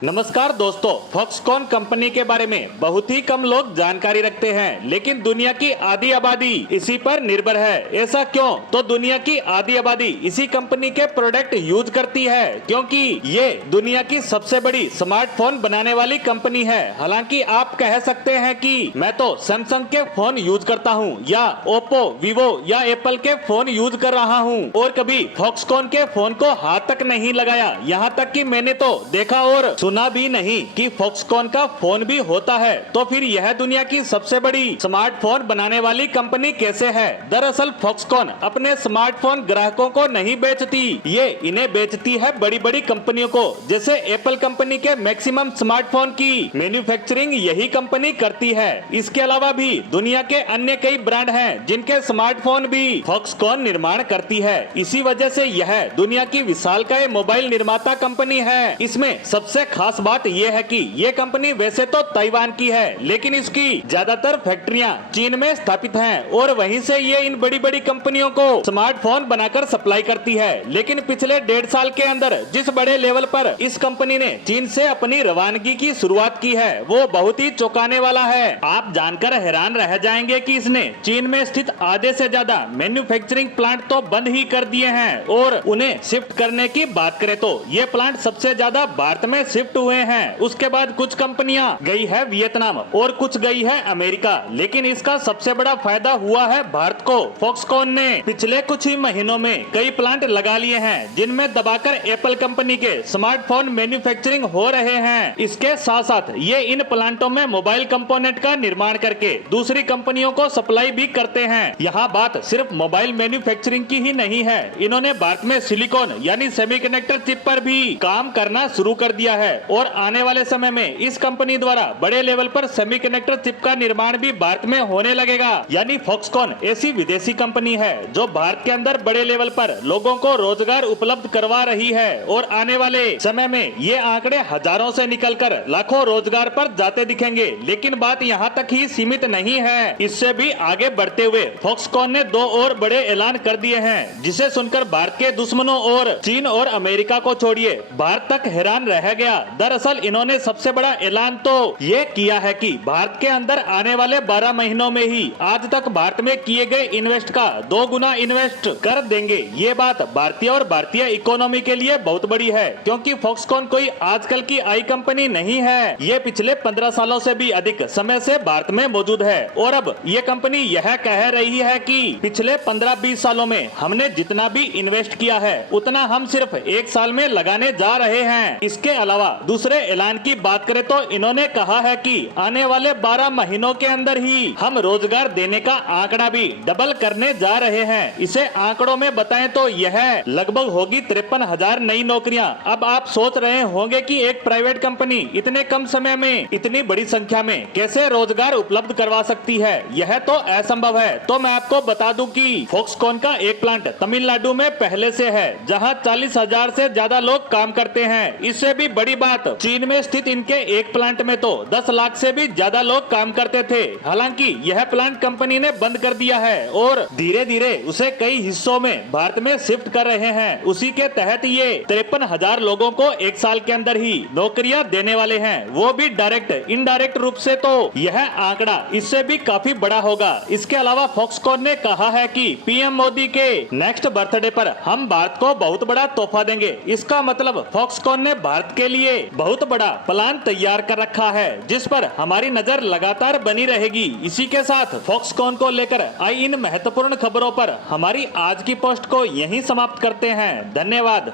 नमस्कार दोस्तों, Foxconn company के बारे में बहुत ही कम लोग जानकारी रखते हैं, लेकिन दुनिया की आधी आबादी इसी पर निर्भर है। ऐसा क्यों? तो दुनिया की आधी आबादी इसी कंपनी के प्रोडक्ट यूज करती है, क्योंकि ये दुनिया की सबसे बड़ी स्मार्टफोन बनाने वाली कंपनी है। हालांकि आप कह सकते हैं कि मैं तो सैमसंग के फोन यूज करता हूँ, या ओप्पो, वीवो या एप्पल के फोन यूज कर रहा हूँ, और कभी फॉक्सकॉन के फोन को हाथ तक नहीं लगाया। यहाँ तक कि मैंने तो देखा और सुना भी नहीं कि फॉक्सकॉन का फोन भी होता है। तो फिर यह दुनिया की सबसे बड़ी स्मार्टफोन बनाने वाली कंपनी कैसे है? दरअसल फॉक्सकॉन अपने स्मार्टफोन ग्राहकों को नहीं बेचती, ये इन्हें बेचती है बड़ी बड़ी कंपनियों को। जैसे एप्पल कंपनी के मैक्सिमम स्मार्टफोन की मैन्युफैक्चरिंग यही कंपनी करती है। इसके अलावा भी दुनिया के अन्य कई ब्रांड हैं जिनके स्मार्टफोन भी फॉक्सकॉन निर्माण करती है। इसी वजह से यह दुनिया की विशालकाय मोबाइल निर्माता कंपनी है। इसमें सबसे खास बात यह है कि ये कंपनी वैसे तो ताइवान की है, लेकिन इसकी ज्यादातर फैक्ट्रियां चीन में स्थापित हैं और वहीं से ये इन बड़ी बड़ी कंपनियों को स्मार्टफोन बनाकर सप्लाई करती है। लेकिन पिछले 1.5 साल के अंदर जिस बड़े लेवल पर इस कंपनी ने चीन से अपनी रवानगी की शुरुआत की है, वो बहुत ही चौंकाने वाला है। आप जानकर हैरान रह जाएंगे कि इसने चीन में स्थित आधे से ज्यादा मैन्युफैक्चरिंग प्लांट तो बंद ही कर दिए हैं, और उन्हें शिफ्ट करने की बात करें तो ये प्लांट सबसे ज्यादा भारत में शिफ्ट हुए हैं। उसके बाद कुछ कंपनियां गई है वियतनाम और कुछ गई है अमेरिका, लेकिन इसका सबसे बड़ा फायदा हुआ है भारत को। फॉक्सकॉन ने पिछले कुछ ही महीनों में कई प्लांट लगा लिए हैं, जिनमें दबाकर एप्पल कंपनी के स्मार्टफोन मैन्युफैक्चरिंग हो रहे हैं। इसके साथ साथ ये इन प्लांटों में मोबाइल कंपोनेंट का निर्माण करके दूसरी कंपनियों को सप्लाई भी करते हैं। यहाँ बात सिर्फ मोबाइल मैन्युफैक्चरिंग की ही नहीं है, इन्होंने भारत में सिलिकॉन यानी सेमीकंडक्टर चिप पर भी काम करना शुरू कर दिया है, और आने वाले समय में इस कंपनी द्वारा बड़े लेवल पर सेमीकंडक्टर चिप का निर्माण भी भारत में होने लगेगा। यानी फॉक्सकॉन ऐसी विदेशी कंपनी है जो भारत के अंदर बड़े लेवल पर लोगों को रोजगार उपलब्ध करवा रही है, और आने वाले समय में ये आंकड़े हजारों से निकलकर लाखों रोजगार पर जाते दिखेंगे। लेकिन बात यहाँ तक ही सीमित नहीं है, इससे भी आगे बढ़ते हुए फॉक्सकॉन ने 2 और बड़े ऐलान कर दिए हैं, जिसे सुनकर भारत के दुश्मनों और चीन और अमेरिका को छोड़िए भारत तक हैरान रह गया। दरअसल इन्होंने सबसे बड़ा ऐलान तो ये किया है कि भारत के अंदर आने वाले 12 महीनों में ही आज तक भारत में किए गए इन्वेस्ट का 2 गुना इन्वेस्ट कर देंगे। ये बात भारतीय और भारतीय इकोनॉमी के लिए बहुत बड़ी है, क्योंकि फॉक्सकॉन कोई आजकल की आई कंपनी नहीं है। ये पिछले 15 सालों से भी अधिक समय से भारत में मौजूद है, और अब ये कंपनी यह कह रही है कि पिछले 15-20 सालों में हमने जितना भी इन्वेस्ट किया है उतना हम सिर्फ 1 साल में लगाने जा रहे हैं। इसके अलावा दूसरे ऐलान की बात करें तो इन्होंने कहा है कि आने वाले 12 महीनों के अंदर ही हम रोजगार देने का आंकड़ा भी डबल करने जा रहे हैं। इसे आंकड़ों में बताएं तो यह लगभग होगी 53,000 नई नौकरियां। अब आप सोच रहे होंगे कि एक प्राइवेट कंपनी इतने कम समय में इतनी बड़ी संख्या में कैसे रोजगार उपलब्ध करवा सकती है? यह तो असंभव है। तो मैं आपको बता दूं कि फॉक्सकॉन का एक प्लांट तमिलनाडु में पहले से है, जहां 40,000 से ज्यादा लोग काम करते हैं। इससे भी बड़ी बात, चीन में स्थित इनके एक प्लांट में तो 10 लाख से भी ज्यादा लोग काम करते थे। हालांकि यह प्लांट कंपनी ने बंद कर दिया है और धीरे धीरे उसे कई हिस्सों में भारत में शिफ्ट कर रहे हैं। उसी के तहत ये 53,000 लोगों को 1 साल के अंदर ही नौकरियां देने वाले हैं, वो भी डायरेक्ट इनडायरेक्ट रूप से। तो यह आंकड़ा इससे भी काफी बड़ा होगा। इसके अलावा फॉक्सकॉन ने कहा है कि पीएम मोदी के नेक्स्ट बर्थडे पर हम भारत को बहुत बड़ा तोहफा देंगे। इसका मतलब फॉक्सकॉन ने भारत के लिए बहुत बड़ा प्लान तैयार कर रखा है, जिस पर हमारी नजर लगातार बनी रहेगी। इसी के साथ फॉक्सकॉन को लेकर आई इन महत्वपूर्ण खबरों पर हमारी आज की पोस्ट को यहीं समाप्त करते हैं। धन्यवाद।